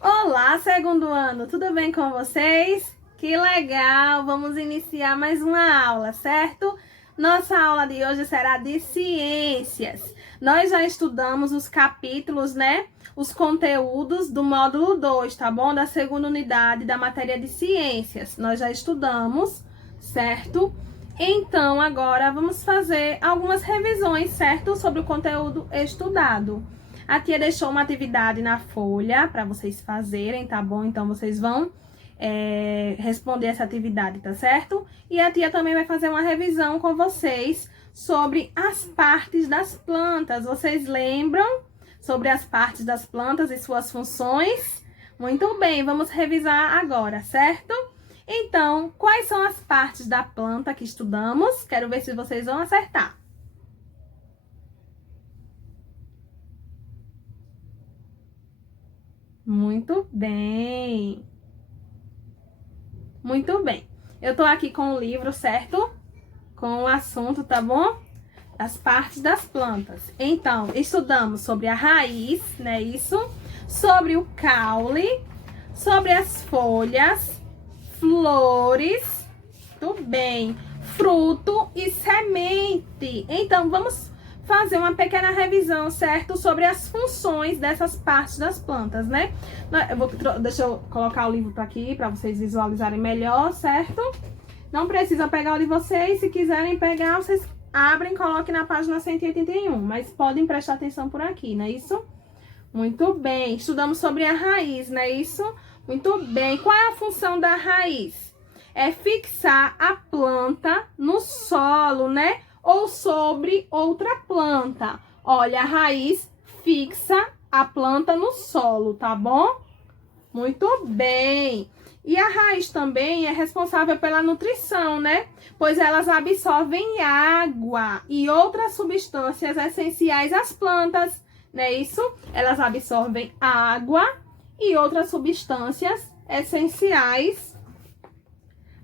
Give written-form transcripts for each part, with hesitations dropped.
Olá, segundo ano, tudo bem com vocês? Que legal! Vamos iniciar mais uma aula, certo? Nossa aula de hoje será de ciências. Nós já estudamos os capítulos, né? Os conteúdos do módulo 2, tá bom? Da segunda unidade da matéria de ciências. Nós já estudamos, certo? Então, agora vamos fazer algumas revisões, certo? Sobre o conteúdo estudado. A tia deixou uma atividade na folha para vocês fazerem, tá bom? Então, vocês vão responder essa atividade, tá certo? E a tia também vai fazer uma revisão com vocês sobre as partes das plantas. Vocês lembram sobre as partes das plantas e suas funções? Muito bem, vamos revisar agora, certo? Então, quais são as partes da planta que estudamos? Quero ver se vocês vão acertar. Muito bem. Muito bem. Eu tô aqui com o livro, certo? Com o assunto, tá bom? As partes das plantas. Então, estudamos sobre a raiz, né? Isso. Sobre o caule, sobre as folhas, flores, tudo bem, fruto e semente. Então, vamos fazer uma pequena revisão, certo? Sobre as funções dessas partes das plantas, né? Deixa eu colocar o livro aqui para vocês visualizarem melhor, certo? Não precisa pegar o de vocês, se quiserem pegar, vocês abrem e coloquem na página 181, mas podem prestar atenção por aqui, não é isso? Muito bem, estudamos sobre a raiz, não é isso? Muito bem, qual é a função da raiz? É fixar a planta no solo, né? Ou sobre outra planta. Olha, a raiz fixa a planta no solo, tá bom? Muito bem. E a raiz também é responsável pela nutrição, né? Pois elas absorvem água e outras substâncias essenciais às plantas, não é isso? Elas absorvem água e outras substâncias essenciais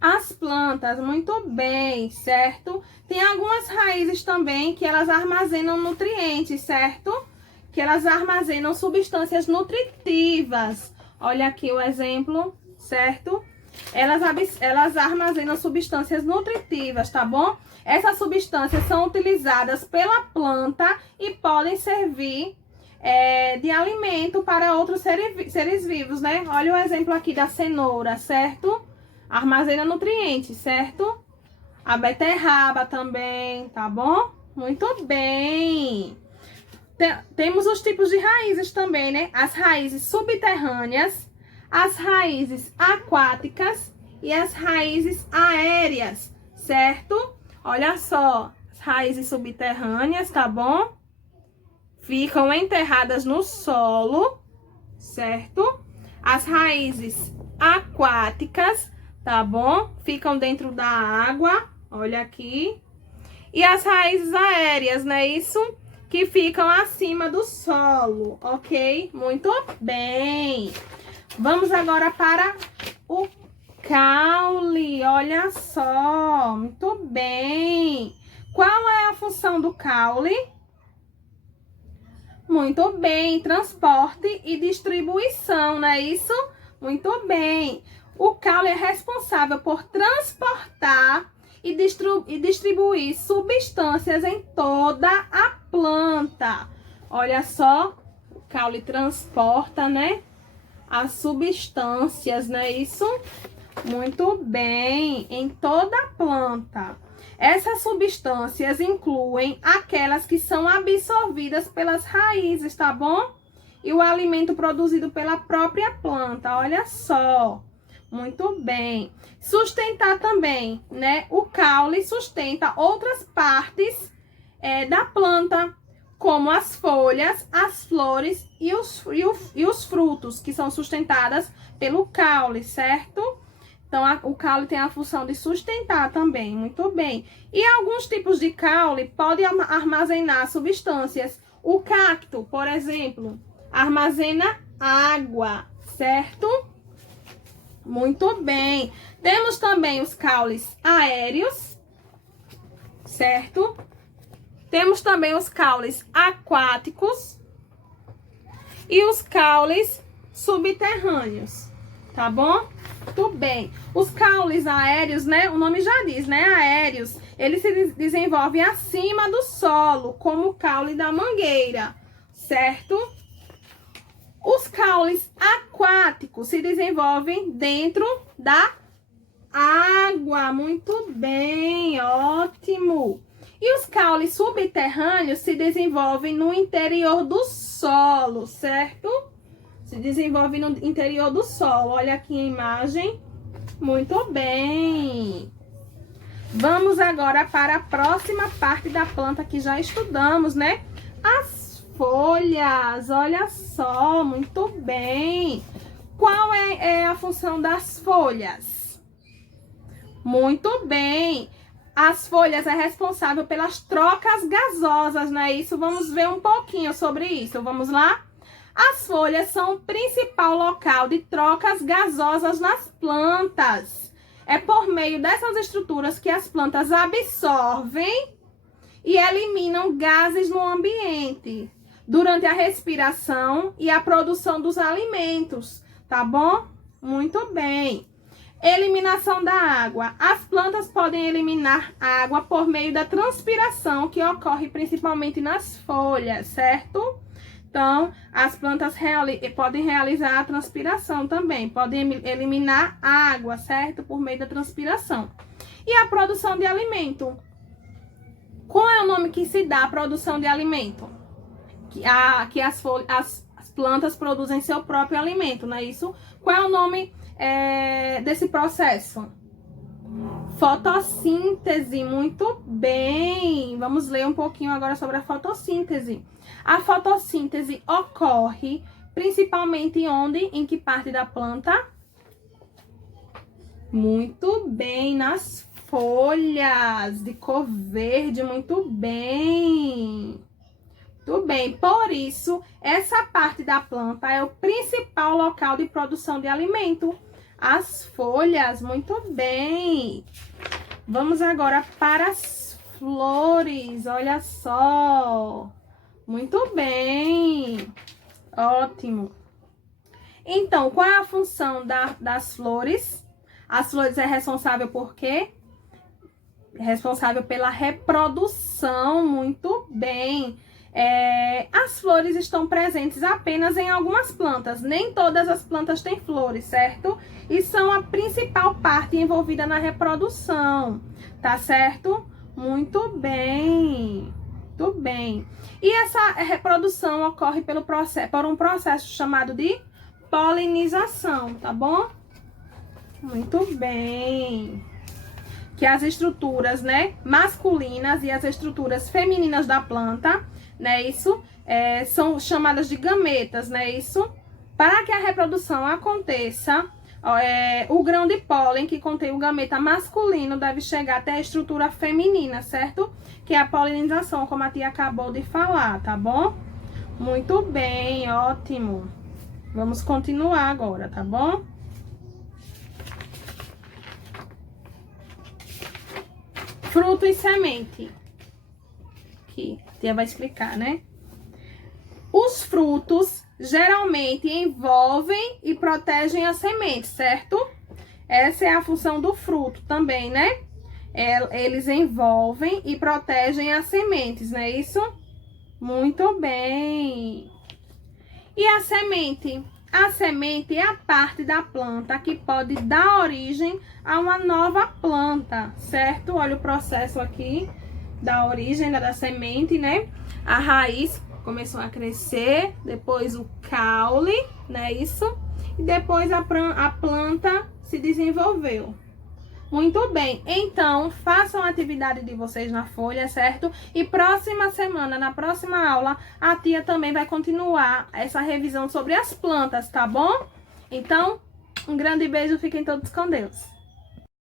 as plantas. Muito bem, certo? Tem algumas raízes também que elas armazenam nutrientes, certo? Que elas armazenam substâncias nutritivas. Olha aqui o exemplo, certo? Elas armazenam substâncias nutritivas, tá bom? Essas substâncias são utilizadas pela planta e podem servir de alimento para outros seres vivos, né? Olha o exemplo aqui da cenoura, certo? Armazena nutrientes, certo? A beterraba também, tá bom? Muito bem. Temos os tipos de raízes também, né? As raízes subterrâneas, as raízes aquáticas e as raízes aéreas, certo? Olha só, as raízes subterrâneas, tá bom? Ficam enterradas no solo, certo? As raízes aquáticas, tá bom? Ficam dentro da água, olha aqui. E as raízes aéreas, não é isso? Que ficam acima do solo, ok? Muito bem. Vamos agora para o caule, olha só, muito bem. Qual é a função do caule? Muito bem, transporte e distribuição, não é isso? Muito bem. O caule é responsável por transportar e distribuir substâncias em toda a planta. Olha só, o caule transporta, né? As substâncias, não é isso? Muito bem, em toda a planta. Essas substâncias incluem aquelas que são absorvidas pelas raízes, tá bom? E o alimento produzido pela própria planta, olha só. Muito bem. Sustentar também, né? O caule sustenta outras partes da planta, como as folhas, as flores e os frutos, que são sustentadas pelo caule, certo? Então, o caule tem a função de sustentar também, muito bem. E alguns tipos de caule podem armazenar substâncias. O cacto, por exemplo, armazena água, certo? Muito bem. Temos também os caules aéreos, certo? Temos também os caules aquáticos e os caules subterrâneos, tá bom? Tudo bem. Os caules aéreos, né? O nome já diz, né? Aéreos, eles se desenvolvem acima do solo, como o caule da mangueira, certo? Os caules aquáticos se desenvolvem dentro da água. Muito bem, ótimo. E os caules subterrâneos se desenvolvem no interior do solo, certo? Se desenvolve no interior do solo. Olha aqui a imagem. Muito bem. Vamos agora para a próxima parte da planta que já estudamos, né? As folhas. Olha só, muito bem. Qual é a função das folhas? Muito bem. As folhas é responsável pelas trocas gasosas, não é isso? Vamos ver um pouquinho sobre isso. Vamos lá? As folhas são o principal local de trocas gasosas nas plantas. É por meio dessas estruturas que as plantas absorvem e eliminam gases no ambiente durante a respiração e a produção dos alimentos, tá bom? Muito bem. Eliminação da água. As plantas podem eliminar água por meio da transpiração, que ocorre principalmente nas folhas, certo? Então, as plantas podem realizar a transpiração também, podem eliminar água, certo? Por meio da transpiração. E a produção de alimento. Qual é o nome que se dá à produção de alimento? Que as plantas produzem seu próprio alimento, não é isso? Qual é o nome desse processo? Fotossíntese, muito bem. Vamos ler um pouquinho agora sobre a fotossíntese. A fotossíntese ocorre principalmente onde? Em que parte da planta? Muito bem, nas folhas de cor verde, muito bem. Muito bem, por isso, essa parte da planta é o principal local de produção de alimento. As folhas, muito bem. Vamos agora para as flores, olha só. Muito bem, ótimo. Então, qual é a função das flores? As flores é responsável por quê? É responsável pela reprodução, muito bem. As flores estão presentes apenas em algumas plantas, nem todas as plantas têm flores, certo? E são a principal parte envolvida na reprodução, tá certo? Muito bem. Muito bem. E essa reprodução ocorre por um processo chamado de polinização, tá bom? Muito bem. Que as estruturas, né, masculinas e as estruturas femininas da planta, né, isso, são chamadas de gametas, né, isso? Para que a reprodução aconteça, o grão de pólen que contém o gameta masculino deve chegar até a estrutura feminina, certo? Que é a polinização, como a tia acabou de falar, tá bom? Muito bem, ótimo. Vamos continuar agora, tá bom? Fruto e semente. Aqui, a tia vai explicar, né? Os frutos geralmente envolvem e protegem a semente, certo? Essa é a função do fruto também, né? Eles envolvem e protegem as sementes, não é isso? Muito bem. E a semente? A semente é a parte da planta que pode dar origem a uma nova planta, certo? Olha o processo aqui da origem da semente, né? A raiz começou a crescer, depois o caule, né? Isso. E depois a planta se desenvolveu. Muito bem, então façam a atividade de vocês na folha, certo? E próxima semana, na próxima aula, a tia também vai continuar essa revisão sobre as plantas, tá bom? Então, um grande beijo, fiquem todos com Deus.